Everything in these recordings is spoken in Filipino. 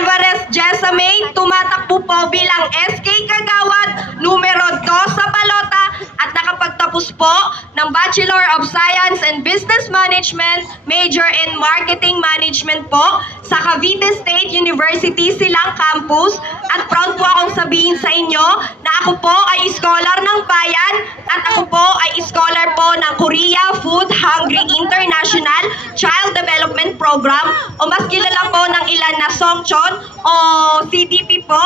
Alvarez Jessamay, tumatakbo po bilang SK Kagawad numero 2 sa balota at nakapagtapos po ng Bachelor of Science in Business Management, major in Marketing Management po sa Cavite State University Silang Campus. At proud po akong sabihin sa inyo na ako po ay scholar ng bayan at ako po ay scholar po ng Korea Food Hungry International Child Development Program o mas kilala po ng ilan na Songchon o CDP po.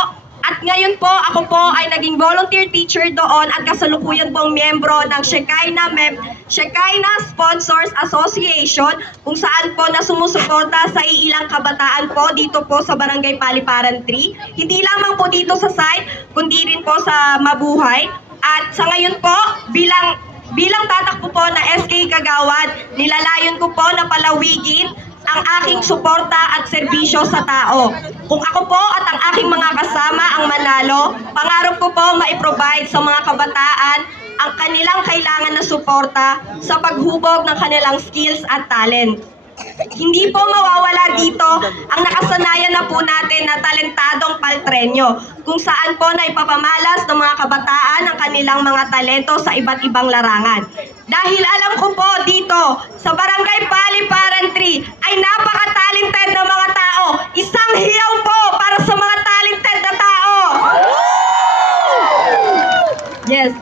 At ngayon po, ako po ay naging volunteer teacher doon at kasalukuyan pong miyembro ng Shekinah Sponsors Association kung saan po na sumusuporta sa ilang kabataan po dito po sa Barangay Paliparan 3. Hindi lamang po dito sa site, kundi rin po sa Mabuhay. At sa ngayon po, bilang tatakbo po na SK Kagawad, nilalayon ko po na palawigin ang aking suporta at serbisyo sa tao. Kung ako po at ang aking mga kasama ang manalo, pangarap ko po maiprovide sa mga kabataan ang kanilang kailangan na suporta sa paghubog ng kanilang skills at talent. Hindi po mawawala dito ang nakasanayan na po natin na talentadong paltrenyo, kung saan po na ipapamalas ng mga kabataan ang kanilang mga talento sa iba't ibang larangan. Dahil alam ko po dito sa Barangay Paliparan 3 ay napaka-talented na mga tao. Isang hiyaw po para sa mga talented na tao. Yes.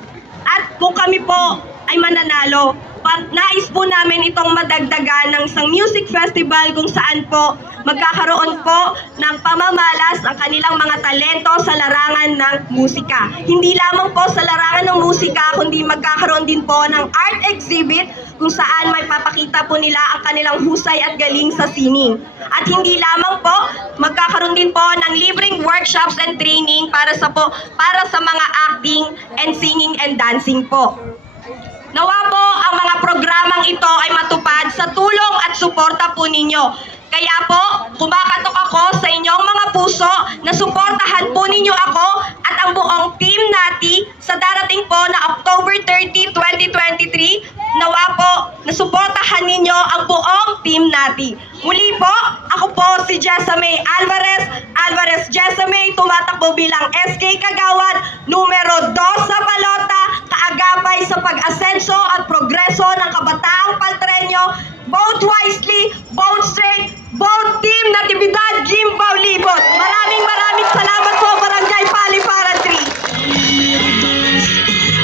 At kung kami po ay mananalo, nais po namin itong madagdagan ng isang music festival kung saan po magkakaroon po ng pamamalas ang kanilang mga talento sa larangan ng musika. Hindi lamang po sa larangan ng musika, kundi magkakaroon din po ng art exhibit kung saan may papakita po nila ang kanilang husay at galing sa sining. At hindi lamang po, magkakaroon din po ng libreng workshops and training para sa mga acting and singing and dancing po. Nawa po ang mga programang ito ay matupad sa tulong at suporta po ninyo. Kaya po, kumakatok ako sa inyong mga puso na suportahan po ninyo ako at ang buong Team Nati sa darating po na October 30, 2023. Nawa po na suportahan ninyo ang buong Team Nati. Muli po, ako po si Jessamay Alvarez Jessamay, tumatakbo bilang SK Kagawad numero 2 sa balota, kaagapay sa pag-asenso at progreso ng kabataang paltrenyo. Vote wisely, vote straight, vote Team Natividad Gimbao Libot. Maraming salamat po, Barangay Paliparan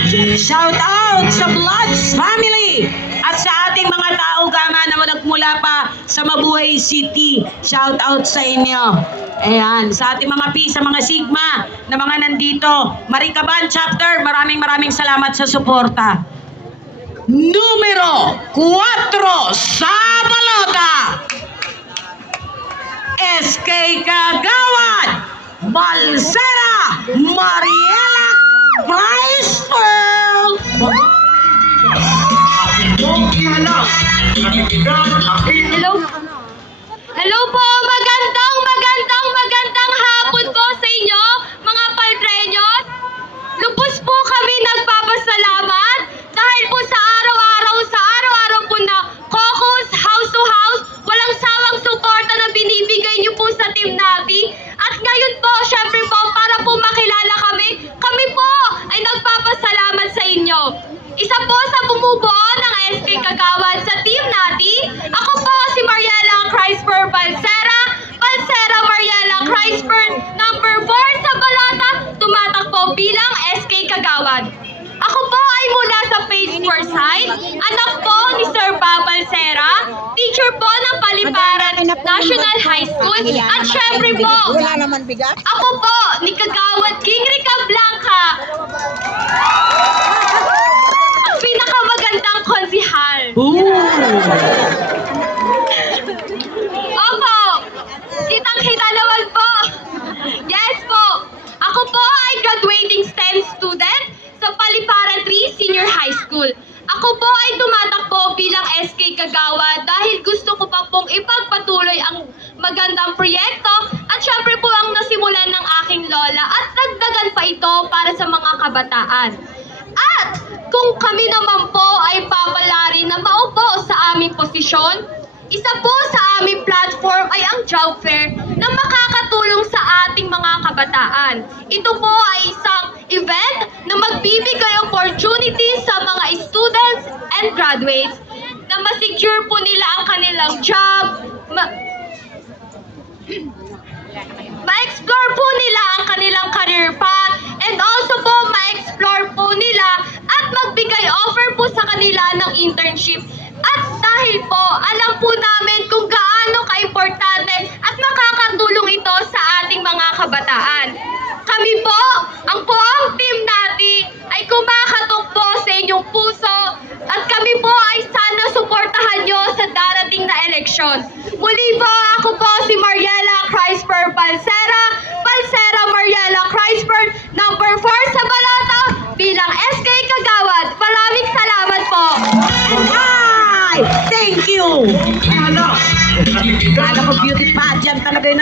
3. Shout out sa Bloods Family at sa ating mga tao-gama na nagmula pa sa Mabuhay City. Shout out sa inyo. Ayan, sa ating mga P, sa mga Sigma na mga nandito. Maricaban Chapter, maraming salamat sa suporta. Numero 4 sa balota, SK Kagawad, Balsera Mariela Chrysler. Hello po, magandang hapon po sa inyo, mga paltrenyos. Lubos po kami nagpapasalamat dahil po sa araw-araw po na caucus, house to house, walang sawang suporta na binibigay niyo po sa Team Navi. At ngayon po, syempre po, para po makilala kami po ay nagpapasalamat sa inyo. Isa po sa bumubuo ng SK Kagawad sa Team Nati, ako po si Mariela Chrysler Balsera Mariela Chrysler, number 4 sa balota, tumatakbo bilang SK Kagawad. Ako po ay mula sa Phase 4 site, anak po ni Sir Balsera, teacher po ng Paliparan National High School, at syempre po, ako po ni Kagawad King Rica Blanca, ang pinakamagandang konsihal. Opo, kitang-kita naman po. Yes po, ako po ay graduating STEM student sa Paliparan 3 Senior High School. Ako po ay tumatakbo bilang SK Kagawad dahil gusto ko pa pong ipagpatuloy ang magandang proyekto at syempre po ang nasimulan ng aking lola at dagdagan pa ito para sa mga kabataan. At kung kami naman po ay papalari na maupo sa aming posisyon, isa po sa aming platform ay ang job fair na makakatulong kabataan. Ito po ay isang event na magbibigay opportunity sa mga students and graduates na ma-secure po nila ang kanilang job, ma-explore po nila ang kanilang career path, and also po ma-explore po nila at magbigay offer po sa kanila ng internship. At dahil po, alam po namin kung gaano ka-importante at makakatulong ito sa ating mga kabataan. Kami po, ang buong team natin ay kumakatok po sa inyong puso at kami po ay sana suportahan nyo sa darating na eleksyon. Muli po, ako po si Mariela Crisper Balsera, Mariela Crisper, number 4 sa balota bilang SK Kagawad. Maraming salamat po. Ay! Thank you! Kala ko beauty pageant talaga yun.